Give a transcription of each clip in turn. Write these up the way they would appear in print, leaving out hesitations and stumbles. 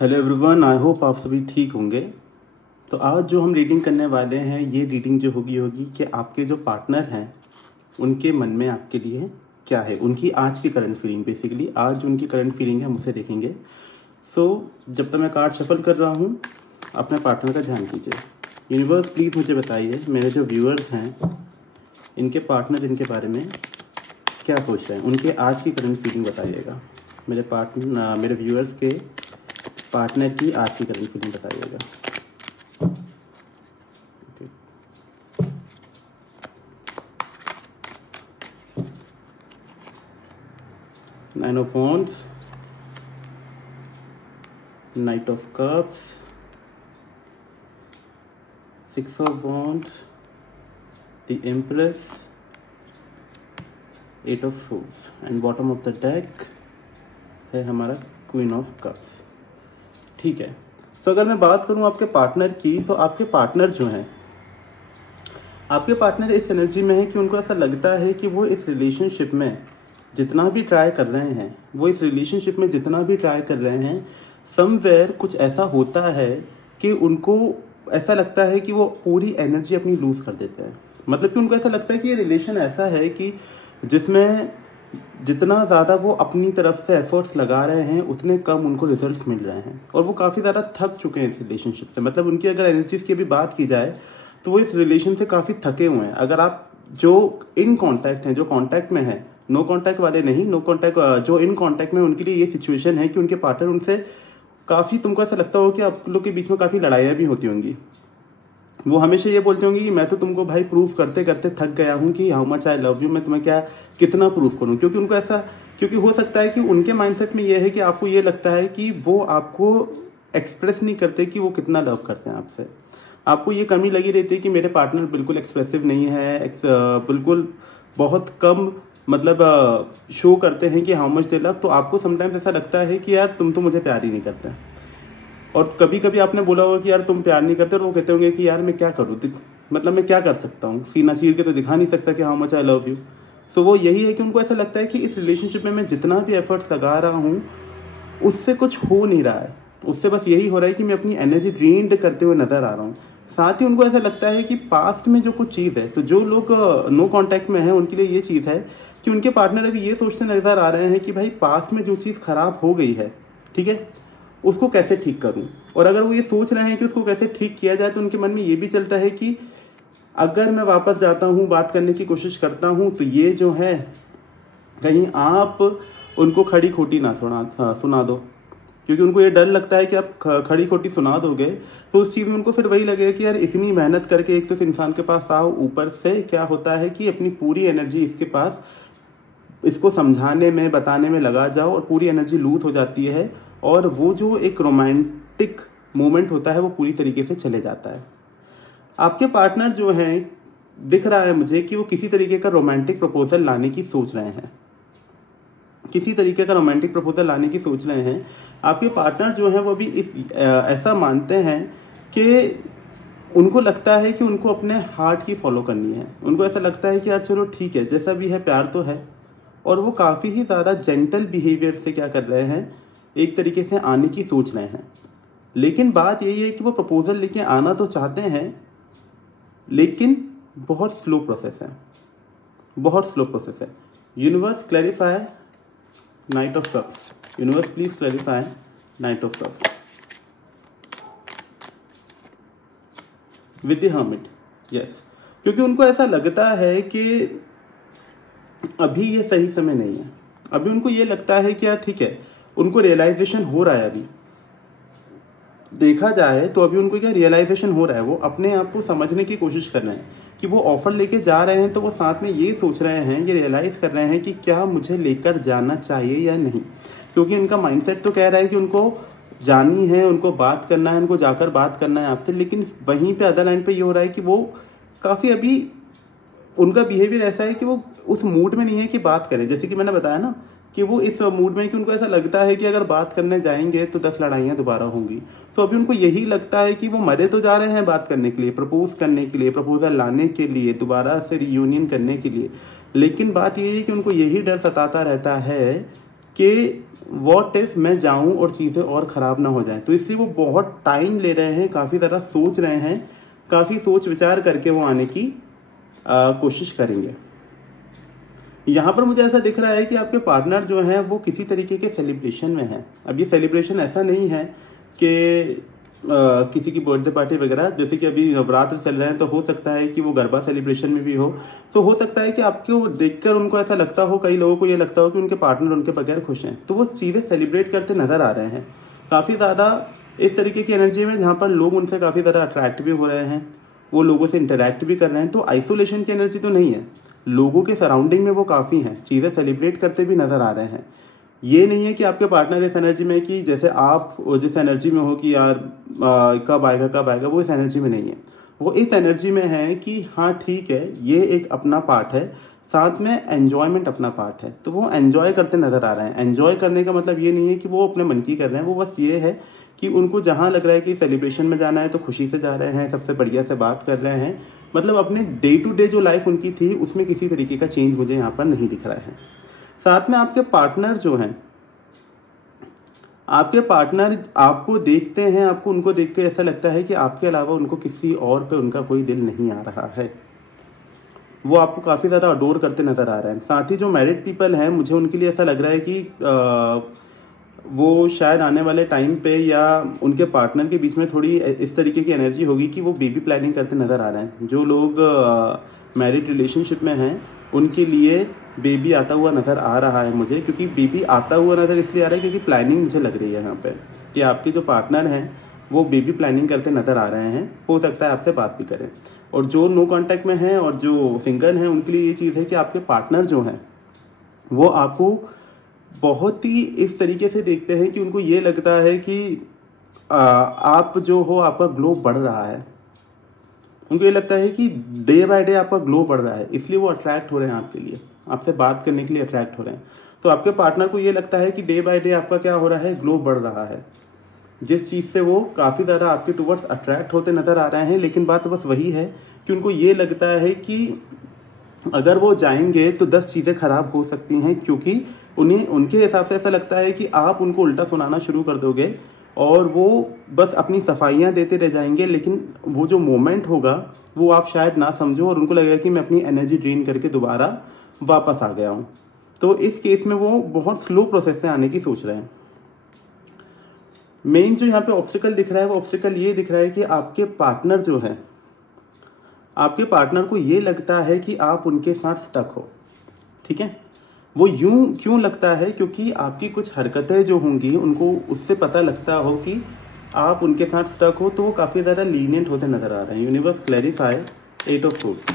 Hello everyone, I hope आप सभी ठीक होंगे। तो आज जो हम रीडिंग करने वाले हैं, ये रीडिंग जो होगी कि आपके जो पार्टनर हैं उनके मन में आपके लिए क्या है, उनकी आज की करंट फीलिंग। बेसिकली आज जो उनकी करंट फीलिंग है मुझसे देखेंगे। जब तक मैं कार्ड शफल कर रहा हूँ, अपने पार्टनर का ध्यान कीजिए। यूनिवर्स प्लीज़ मुझे बताइए, मेरे जो व्यूअर्स हैं इनके पार्टनर इनके बारे में क्या सोच रहे हैं, उनके आज की करंट फीलिंग बताइएगा। मेरे व्यूअर्स के पार्टनर की आज की करंट फीलिंग बताइएगा। Nine of wands, knight of cups, six of wands, the empress, eight of swords and bottom of the deck है हमारा क्वीन ऑफ कप्स। ठीक है। अगर मैं बात करूं आपके पार्टनर की, तो आपके पार्टनर जो हैं, आपके पार्टनर इस एनर्जी में है कि उनको ऐसा लगता है कि वो इस रिलेशनशिप में जितना भी ट्राई कर रहे हैं, समवेयर कुछ ऐसा होता है कि उनको ऐसा लगता है कि वो पूरी एनर्जी अपनी लूज कर देते हैं। मतलब कि उनको ऐसा लगता है कि ये रिलेशन ऐसा है कि जिसमें जितना ज़्यादा वो अपनी तरफ से एफर्ट्स लगा रहे हैं उतने कम उनको रिजल्ट्स मिल रहे हैं, और वो काफ़ी ज़्यादा थक चुके हैं इस रिलेशनशिप से। मतलब उनकी अगर एनर्जीज की भी बात की जाए तो वो इस रिलेशन से काफ़ी थके हुए हैं। अगर आप जो इन कांटेक्ट हैं, जो कांटेक्ट में है, नो कांटेक्ट वाले नहीं, नो कांटेक्ट जो इन कांटेक्ट में, उनके लिए ये सिचुएशन है कि उनके पार्टनर उनसे काफ़ी, तुमको ऐसा लगता हो कि आप लोग के बीच में काफ़ी लड़ाइयाँ भी होती होंगी। वो हमेशा ये बोलते होंगे कि मैं तो तुमको भाई प्रूफ करते करते थक गया हूँ कि how much I love you, मैं तुम्हें कितना प्रूफ करूँ। क्योंकि हो सकता है कि उनके माइंडसेट में ये है कि आपको ये लगता है कि वो आपको एक्सप्रेस नहीं करते कि वो कितना लव करते हैं आपसे। आपको ये कमी लगी रहती है कि मेरे पार्टनर बिल्कुल एक्सप्रेसिव नहीं है, बिल्कुल बहुत कम मतलब शो करते हैं कि हाउ मच दे लव। तो आपको समटाइम्स ऐसा लगता है कि यार तुम तो मुझे प्यार ही नहीं करते। और कभी कभी आपने बोला होगा कि यार तुम प्यार नहीं करते, और वो कहते होंगे कि यार मैं क्या करूँ, मतलब मैं क्या कर सकता हूँ, सीना चीर के तो दिखा नहीं सकता कि how much I love you. So वो यही है कि उनको ऐसा लगता है कि इस रिलेशनशिप में मैं जितना भी एफर्ट्स लगा रहा हूँ उससे कुछ हो नहीं रहा है, उससे बस यही हो रहा है कि मैं अपनी एनर्जी ड्रेन्ड करते हुए नजर आ रहा हूँ। साथ ही उनको ऐसा लगता है कि पास्ट में जो कुछ चीज़ है, तो जो लोग नो कांटेक्ट में है उनके लिए ये चीज़ है कि उनके पार्टनर अभी ये सोचते नजर आ रहे हैं कि भाई पास्ट में जो चीज़ खराब हो गई है, ठीक है, उसको कैसे ठीक करूं। और अगर वो ये सोच रहे हैं कि उसको कैसे ठीक किया जाए, तो उनके मन में ये भी चलता है कि अगर मैं वापस जाता हूं, बात करने की कोशिश करता हूं, तो ये जो है कहीं आप उनको खड़ी खोटी ना सुना दो। क्योंकि उनको ये डर लगता है कि आप खड़ी खोटी सुना दोगे तो उस चीज़ में उनको फिर वही लगेगा कि यार इतनी मेहनत करके एक तो इस इंसान के पास आओ, ऊपर से क्या होता है कि अपनी पूरी एनर्जी इसके पास, इसको समझाने में बताने में लगा जाओ और पूरी एनर्जी लूज हो जाती है, और वो जो एक रोमांटिक मोमेंट होता है वो पूरी तरीके से चले जाता है। आपके पार्टनर जो हैं, दिख रहा है मुझे कि वो किसी तरीके का रोमांटिक प्रपोजल लाने की सोच रहे हैं, आपके पार्टनर जो हैं वो भी ऐसा मानते हैं कि उनको लगता है कि उनको अपने हार्ट की फॉलो करनी है। उनको ऐसा लगता है कि यार चलो ठीक है, जैसा भी है प्यार तो है। और वो काफ़ी ही ज़्यादा जेंटल बिहेवियर से क्या कर रहे हैं, एक तरीके से आने की सोच रहे हैं। लेकिन बात यही है कि वो प्रपोजल लेके आना तो चाहते हैं, लेकिन बहुत स्लो प्रोसेस है। Universe clarify night of cups. Universe please clarify night of cups with the hermit. Yes, क्योंकि उनको ऐसा लगता है कि अभी ये सही समय नहीं है। अभी उनको ये लगता है कि यार ठीक है, उनको रियलाइजेशन हो रहा है। अभी देखा जाए तो अभी उनको क्या रियलाइजेशन हो रहा है, वो अपने आप को समझने की कोशिश कर रहे हैं कि वो ऑफर लेके जा रहे हैं, तो वो साथ में ये सोच रहे हैं, ये रियलाइज कर रहे हैं कि क्या मुझे लेकर जाना चाहिए या नहीं। क्योंकि उनका माइंडसेट तो कह रहा है कि उनको जानी है, उनको बात करना है, उनको जाकर बात करना है आपसे। लेकिन वहीं पे अदर लाइन पे ये हो रहा है कि वो काफी अभी उनका बिहेवियर ऐसा है कि वो उस मूड में नहीं है कि बात करें। जैसे कि मैंने बताया ना कि वो इस मूड में है कि उनको ऐसा लगता है कि अगर बात करने जाएंगे तो 10 लड़ाइयाँ दोबारा होंगी। तो अभी उनको यही लगता है कि वो मरे तो जा रहे हैं बात करने के लिए, प्रपोज करने के लिए, प्रपोजल लाने के लिए, दोबारा से रियूनियन करने के लिए। लेकिन बात यही है कि उनको यही डर सताता रहता है कि व्हाट इफ मैं जाऊं और चीज़ें और ख़राब ना हो जाएं। तो इसलिए वो बहुत टाइम ले रहे हैं, काफ़ी ज़्यादा सोच रहे हैं, काफ़ी सोच विचार करके वो आने की कोशिश करेंगे। यहाँ पर मुझे ऐसा दिख रहा है कि आपके पार्टनर जो हैं वो किसी तरीके के सेलिब्रेशन में हैं। अब ये सेलिब्रेशन ऐसा नहीं है कि किसी की बर्थडे पार्टी वगैरह, जैसे कि अभी नवरात्र चल रहे हैं तो हो सकता है कि वो गरबा सेलिब्रेशन में भी हो। तो हो सकता है कि आपको देखकर उनको ऐसा लगता हो, कई लोगों को ये लगता हो कि उनके पार्टनर उनके बगैर खुश हैं, तो वो चीज़ें सेलिब्रेट करते नजर आ रहे हैं काफ़ी ज़्यादा इस तरीके की एनर्जी में, जहाँ पर लोग उनसे काफ़ी ज़्यादा अट्रैक्ट भी हो रहे हैं, वो लोगों से इंटरेक्ट भी कर रहे हैं। तो आइसोलेशन की एनर्जी तो नहीं है, लोगों के सराउंडिंग में वो काफ़ी हैं, चीज़ें सेलिब्रेट करते भी नजर आ रहे हैं। ये नहीं है कि आपके पार्टनर इस एनर्जी में कि जैसे आप जिस एनर्जी में हो कि यार कब आएगा कब आएगा, वो इस एनर्जी में नहीं है। वो इस एनर्जी में है कि हाँ ठीक है, ये एक अपना पार्ट है, साथ में एंजॉयमेंट अपना पार्ट है। तो वो एंजॉय करते नजर आ रहे हैं। एंजॉय करने का मतलब ये नहीं है कि वो अपने मन की कर रहे हैं, वो बस ये है कि उनको जहां लग रहा है कि सेलिब्रेशन में जाना है तो खुशी से जा रहे हैं, सबसे बढ़िया से बात कर रहे हैं। मतलब अपने डे टू डे जो लाइफ उनकी थी उसमें किसी तरीके का चेंज मुझे यहाँ पर नहीं दिख रहा है। साथ में आपके पार्टनर जो हैं, आपके पार्टनर आपको देखते हैं, आपको उनको देख के ऐसा लगता है कि आपके अलावा उनको किसी और पे उनका कोई दिल नहीं आ रहा है। वो आपको काफ़ी ज़्यादा अडोर करते नजर आ रहे हैं। साथ ही जो मैरिड पीपल हैं, मुझे उनके लिए ऐसा लग रहा है कि वो शायद आने वाले टाइम पे या उनके पार्टनर के बीच में थोड़ी इस तरीके की एनर्जी होगी कि वो बेबी प्लानिंग करते नजर आ रहे हैं। जो लोग मैरिड रिलेशनशिप में हैं उनके लिए बेबी आता हुआ नजर आ रहा है मुझे, क्योंकि बेबी आता हुआ नजर इसलिए आ रहा है क्योंकि प्लानिंग मुझे लग रही है यहाँ पे कि आपके जो पार्टनर हैं वो बेबी प्लानिंग करते नजर आ रहे हैं। हो सकता है आपसे बात भी करें। और जो नो कांटेक्ट में हैं और जो सिंगल हैं उनके लिए ये चीज़ है कि आपके पार्टनर जो हैं वो आपको बहुत ही इस तरीके से देखते हैं कि उनको ये लगता है कि आप जो हो, आपका ग्लो बढ़ रहा है। उनको ये लगता है कि डे बाय डे आपका ग्लो बढ़ रहा है, इसलिए वो अट्रैक्ट हो रहे हैं आपके लिए, आपसे बात करने के लिए अट्रैक्ट हो रहे हैं। तो आपके पार्टनर को ये लगता है कि डे बाय डे आपका क्या हो रहा है, ग्लो बढ़ रहा है, जिस चीज़ से वो काफ़ी ज़्यादा आपके टुवर्ड्स अट्रैक्ट होते नजर आ रहे हैं। लेकिन बात बस वही है कि उनको ये लगता है कि अगर वो जाएंगे तो 10 चीज़ें खराब हो सकती हैं, क्योंकि उन्हें उनके हिसाब से ऐसा लगता है कि आप उनको उल्टा सुनाना शुरू कर दोगे और वो बस अपनी सफाइयाँ देते रह जाएंगे। लेकिन वो जो मोमेंट होगा वो आप शायद ना समझो और उनको लगेगा कि मैं अपनी एनर्जी ड्रेन करके दोबारा वापस आ गया हूँ। तो इस केस में वो बहुत स्लो प्रोसेस से आने की सोच रहे हैं। मेन जो यहाँ पे ऑब्स्टिकल दिख रहा है वो ऑब्स्टिकल ये दिख रहा है कि आपके पार्टनर जो है, आपके पार्टनर को ये लगता है कि आप उनके साथ स्टक हो। ठीक है, वो यूं क्यों लगता है, क्योंकि आपकी कुछ हरकतें जो होंगी उनको उससे पता लगता हो कि आप उनके साथ स्टक हो, तो वो काफ़ी ज़्यादा लीनियंट होते नजर आ रहे हैं। Universe clarify 8 of swords.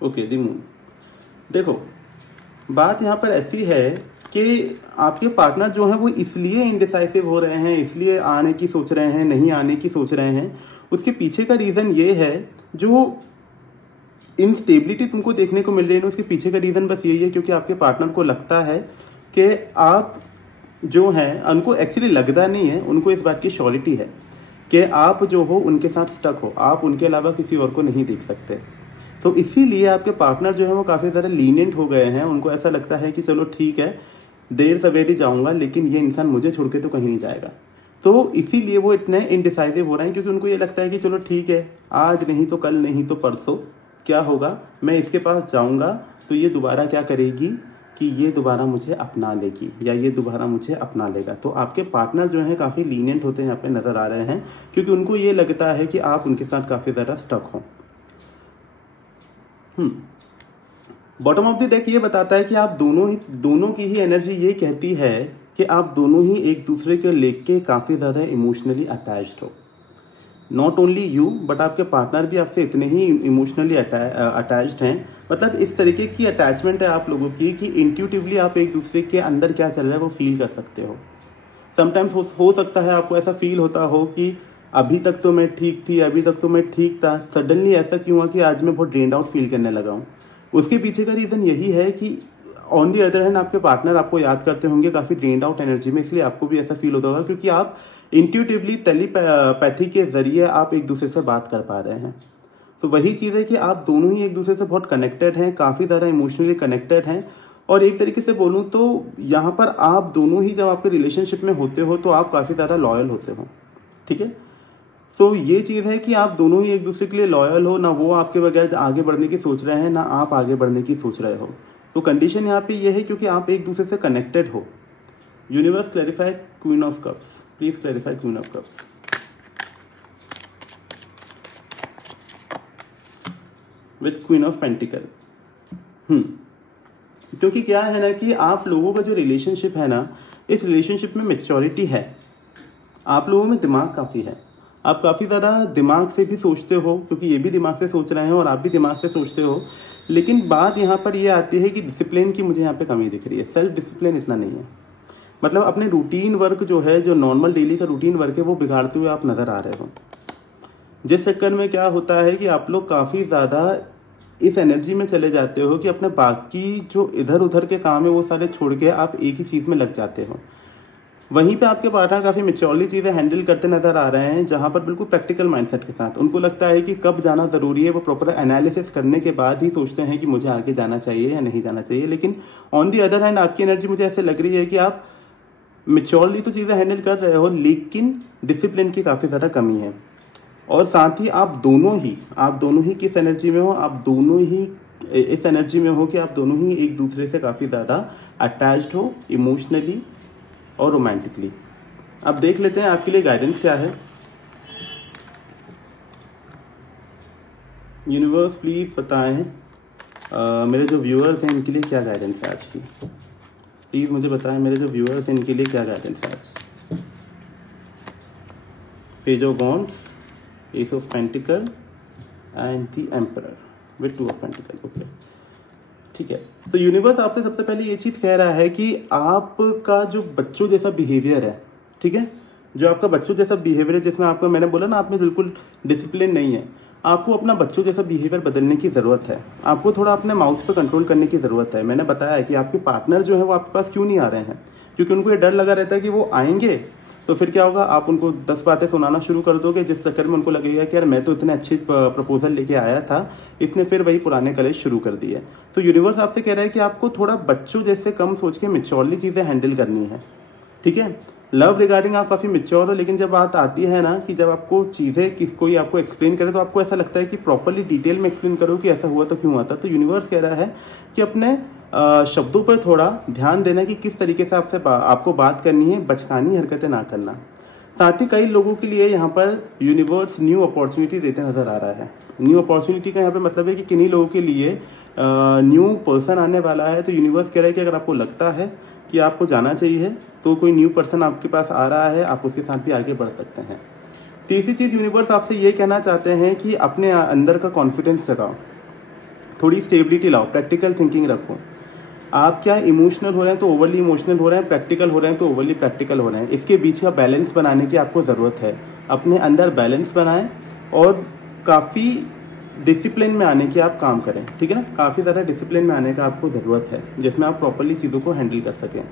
Okay, the moon. देखो, बात यहाँ पर ऐसी है कि आपके पार्टनर जो हैं वो इसलिए इनडिसाइसिव हो रहे हैं, इसलिए आने की सोच रहे हैं, नहीं आने की सोच रहे हैं। उसके पीछे का रीज़न ये है, जो इनस्टेबिलिटी तुमको देखने को मिल रही है ना, उसके पीछे का रीज़न बस यही है क्योंकि आपके पार्टनर को लगता है कि आप जो हैं, उनको एक्चुअली लगता नहीं है, उनको इस बात की श्योरिटी है कि आप जो हो उनके साथ स्टक हो, आप उनके अलावा किसी और को नहीं देख सकते। तो इसीलिए आपके पार्टनर जो है वो काफ़ी ज़्यादा लीनियंट हो गए हैं। उनको ऐसा लगता है कि चलो ठीक है, देर सवेरे जाऊंगा लेकिन ये इंसान मुझे छोड़ के तो कहीं नहीं जाएगा। तो इसीलिए वो इतने इनडिसाइसिव हो रहे हैं, क्योंकि उनको ये लगता है कि चलो ठीक है, आज नहीं तो कल, नहीं तो परसों क्या होगा, मैं इसके पास जाऊंगा तो ये दोबारा क्या करेगी कि ये दोबारा मुझे अपना लेगी या ये दोबारा मुझे अपना लेगा। तो आपके पार्टनर जो है काफ़ी लीनियंट होते हैं यहाँ पे नजर आ रहे हैं, क्योंकि उनको ये लगता है कि आप उनके साथ काफ़ी ज़्यादा स्टक हो। बॉटम ऑफ द डेक ये बताता है कि आप दोनों की ही एनर्जी ये कहती है कि आप दोनों ही एक दूसरे को लेके काफ़ी ज़्यादा इमोशनली अटैच्ड हो। नॉट ओनली यू बट आपके पार्टनर भी आपसे इतने ही इमोशनली अटैच्ड हैं। मतलब इस तरीके की अटैचमेंट है आप लोगों की कि इंट्यूटिवली आप एक दूसरे के अंदर क्या चल रहा है वो फील कर सकते हो। समटाइम्स हो सकता है आपको ऐसा फील होता हो कि अभी तक तो मैं ठीक थी, अभी तक तो मैं ठीक था, सडनली ऐसा क्यों हुआ कि आज मैं बहुत ड्रेन्ड आउट फील करने लगा हूँ। उसके पीछे का रीज़न यही है कि ऑन दी अदर हैंड आपके पार्टनर आपको याद करते होंगे काफ़ी ड्रेन्ड आउट एनर्जी में, इसलिए आपको भी ऐसा फील होता होगा क्योंकि आप इंट्यूटिवली टेलीपैथी के जरिए आप एक दूसरे से बात कर पा रहे हैं। तो वही चीज़ है कि आप दोनों ही एक दूसरे से बहुत कनेक्टेड हैं, काफ़ी ज़्यादा इमोशनली कनेक्टेड हैं। और एक तरीके से बोलूँ तो यहाँ पर आप दोनों ही जब आपके रिलेशनशिप में होते हो तो आप काफ़ी ज़्यादा लॉयल होते हो, ठीक है। तो ये चीज़ है कि आप दोनों ही एक दूसरे के लिए लॉयल हो, ना वो आपके बगैर आगे बढ़ने की सोच रहे हैं, ना आप आगे बढ़ने की सोच रहे हो। तो कंडीशन यहाँ पे ये है क्योंकि आप एक दूसरे से कनेक्टेड हो। Universe clarify queen of cups, please clarify queen of cups. With queen of pentacle. क्योंकि क्या है ना कि आप लोगों का जो रिलेशनशिप है ना, इस रिलेशनशिप में मेच्योरिटी है, आप लोगों में दिमाग काफ़ी है, आप काफ़ी ज़्यादा दिमाग से भी सोचते हो, क्योंकि ये भी दिमाग से सोच रहे हैं और आप भी दिमाग से सोचते हो। लेकिन बात यहाँ पर ये आती है कि डिसिप्लिन की मुझे यहाँ पे कमी दिख रही है, सेल्फ डिसिप्लिन इतना नहीं है। मतलब अपने रूटीन वर्क जो है, जो नॉर्मल डेली का रूटीन वर्क है, वो बिगाड़ते हुए आप नज़र आ रहे हो। जिस चक्कर में क्या होता है कि आप लोग काफ़ी ज़्यादा इस एनर्जी में चले जाते हो कि अपने बाकी जो इधर उधर के काम है वो सारे छोड़ के आप एक ही चीज़ में लग जाते हो। वहीं पे आपके पार्टनर काफ़ी मेच्योरली चीज़ें हैंडल करते नजर आ रहे हैं, जहां पर बिल्कुल प्रैक्टिकल माइंडसेट के साथ उनको लगता है कि कब जाना ज़रूरी है। वो प्रॉपर एनालिसिस करने के बाद ही सोचते हैं कि मुझे आगे जाना चाहिए या नहीं जाना चाहिए। लेकिन ऑन दी अदर हैंड आपकी एनर्जी मुझे ऐसे लग रही है कि आप मेच्योरली तो चीज़ें हैंडल कर रहे हो, लेकिन डिसिप्लिन की काफ़ी ज़्यादा कमी है। और साथ ही आप दोनों ही किस एनर्जी में हो, आप दोनों ही इस एनर्जी में हो कि आप दोनों ही एक दूसरे से काफ़ी ज़्यादा अटैच्ड हो, इमोशनली और रोमांटिकली। अब देख लेते हैं आपके लिए गाइडेंस क्या है। यूनिवर्स प्लीज बताएं मेरे जो व्यूअर्स हैं इनके लिए क्या गाइडेंस है आज की। प्लीज मुझे बताएं मेरे जो व्यूअर्स हैं इनके लिए क्या गाइडेंस है आज। Page of wands, S of pentacle and the emperor with two of pentacle. Okay, ठीक है। तो यूनिवर्स आपसे सबसे पहले ये चीज कह रहा है कि आपका जो बच्चों जैसा बिहेवियर है, ठीक है, जो आपका बच्चों जैसा बिहेवियर है, जिसमें आपको मैंने बोला ना आप में बिल्कुल डिसिप्लिन नहीं है, आपको अपना बच्चों जैसा बिहेवियर बदलने की जरूरत है। आपको थोड़ा अपने माउथ पे कंट्रोल करने की जरूरत है। मैंने बताया है कि आपके पार्टनर जो है वो आपके पास क्यों नहीं आ रहे हैं, क्योंकि उनको ये डर लगा रहता है कि वो आएंगे तो फिर क्या होगा, आप उनको 10 बातें सुनाना शुरू कर दोगे, जिस चक्कर में उनको लगेगा कि यार मैं तो इतने अच्छी प्रपोजल लेके आया था, इसने फिर वही पुराने कलेश शुरू कर दिए। तो यूनिवर्स आपसे कह रहा है कि आपको थोड़ा बच्चों जैसे कम सोच के मेच्योरली चीजें हैंडल करनी है, ठीक है। लव रिगार्डिंग आप काफी मेच्योर हो, लेकिन जब बात आती है ना कि जब आपको चीजें कोई आपको एक्सप्लेन करे तो आपको ऐसा लगता है कि प्रॉपरली डिटेल में एक्सप्लेन करो कि ऐसा हुआ तो क्यों हुआ था। तो यूनिवर्स कह रहा है कि अपने शब्दों पर थोड़ा ध्यान देना कि किस तरीके से आपको बात करनी है, बचकानी हरकतें ना करना। साथ ही कई लोगों के लिए यहाँ पर यूनिवर्स न्यू अपॉर्चुनिटी देते नजर आ रहा है। न्यू अपॉर्चुनिटी का यहाँ पे मतलब है कि किन्हीं लोगों के लिए न्यू पर्सन आने वाला है। तो यूनिवर्स कह रहा है कि अगर आपको लगता है कि आपको जाना चाहिए तो कोई न्यू पर्सन आपके पास आ रहा है, आप उसके साथ भी आगे बढ़ सकते हैं। तीसरी चीज यूनिवर्स आपसे ये कहना चाहते हैं कि अपने अंदर का कॉन्फिडेंस जगाओ, थोड़ी स्टेबिलिटी लाओ, प्रैक्टिकल थिंकिंग रखो। आप क्या इमोशनल हो रहे हैं तो ओवरली इमोशनल हो रहे हैं, प्रैक्टिकल हो रहे हैं तो ओवरली प्रैक्टिकल हो रहे हैं। इसके बीच का बैलेंस बनाने की आपको ज़रूरत है। अपने अंदर बैलेंस बनाएं और काफ़ी डिसिप्लिन में आने की आप काम करें, ठीक है ना। काफ़ी ज़्यादा डिसिप्लिन में आने का आपको ज़रूरत है, जिसमें आप प्रॉपरली चीज़ों को हैंडल कर सकें।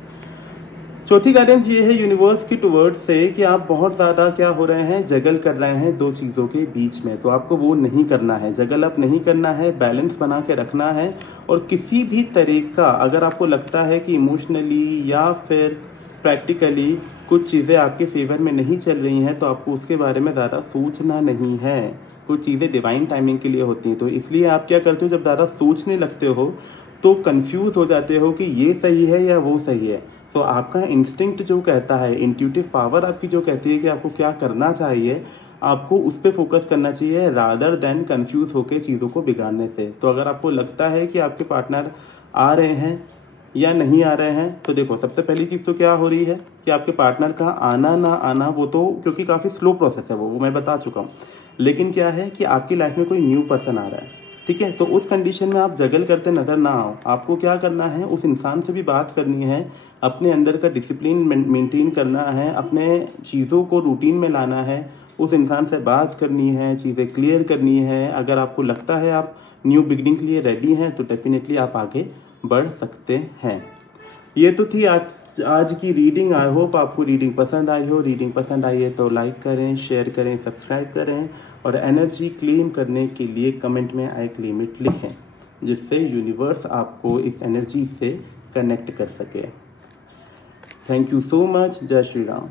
चौथी गाइडेंस ये है यूनिवर्स की टुवर्ड्स से कि आप बहुत ज़्यादा क्या हो रहे हैं, जगल कर रहे हैं दो चीज़ों के बीच में। तो आपको वो नहीं करना है, जगल अप नहीं करना है, बैलेंस बना के रखना है। और किसी भी तरह का अगर आपको लगता है कि इमोशनली या फिर प्रैक्टिकली कुछ चीज़ें आपके फेवर में नहीं चल रही हैं, तो आपको उसके बारे में ज़्यादा सोचना नहीं है। कुछ चीज़ें डिवाइन टाइमिंग के लिए होती हैं, तो इसलिए आप क्या करते हो, जब ज़्यादा सोचने लगते हो तो कंफ्यूज हो जाते हो कि ये सही है या वो सही है। तो आपका इंस्टिंक्ट जो कहता है, इंट्यूटिव पावर आपकी जो कहती है कि आपको क्या करना चाहिए, आपको उस पर फोकस करना चाहिए रादर देन कंफ्यूज होकर चीज़ों को बिगाड़ने से। तो अगर आपको लगता है कि आपके पार्टनर आ रहे हैं या नहीं आ रहे हैं, तो देखो सबसे पहली चीज़ तो क्या हो रही है कि आपके पार्टनर का आना ना आना, वो तो क्योंकि काफ़ी स्लो प्रोसेस है, वो मैं बता चुका हूँ। लेकिन क्या है कि आपकी लाइफ में कोई न्यू पर्सन आ रहा है, ठीक है। तो उस कंडीशन में आप जगल करते नजर ना आओ। आपको क्या करना है, उस इंसान से भी बात करनी है, अपने अंदर का डिसिप्लिन मेंटेन करना है, अपने चीज़ों को रूटीन में लाना है, उस इंसान से बात करनी है, चीज़ें क्लियर करनी है। अगर आपको लगता है आप न्यू बिगनिंग के लिए रेडी हैं तो डेफिनेटली आप आगे बढ़ सकते हैं। ये तो थी आज आज की रीडिंग, आई होप आपको रीडिंग पसंद आई हो। रीडिंग पसंद आई है तो लाइक करें, शेयर करें, सब्सक्राइब करें और एनर्जी क्लेम करने के लिए कमेंट में आई क्लेम इट लिखें, जिससे यूनिवर्स आपको इस एनर्जी से कनेक्ट कर सके। Thank you so much. जय श्री राम।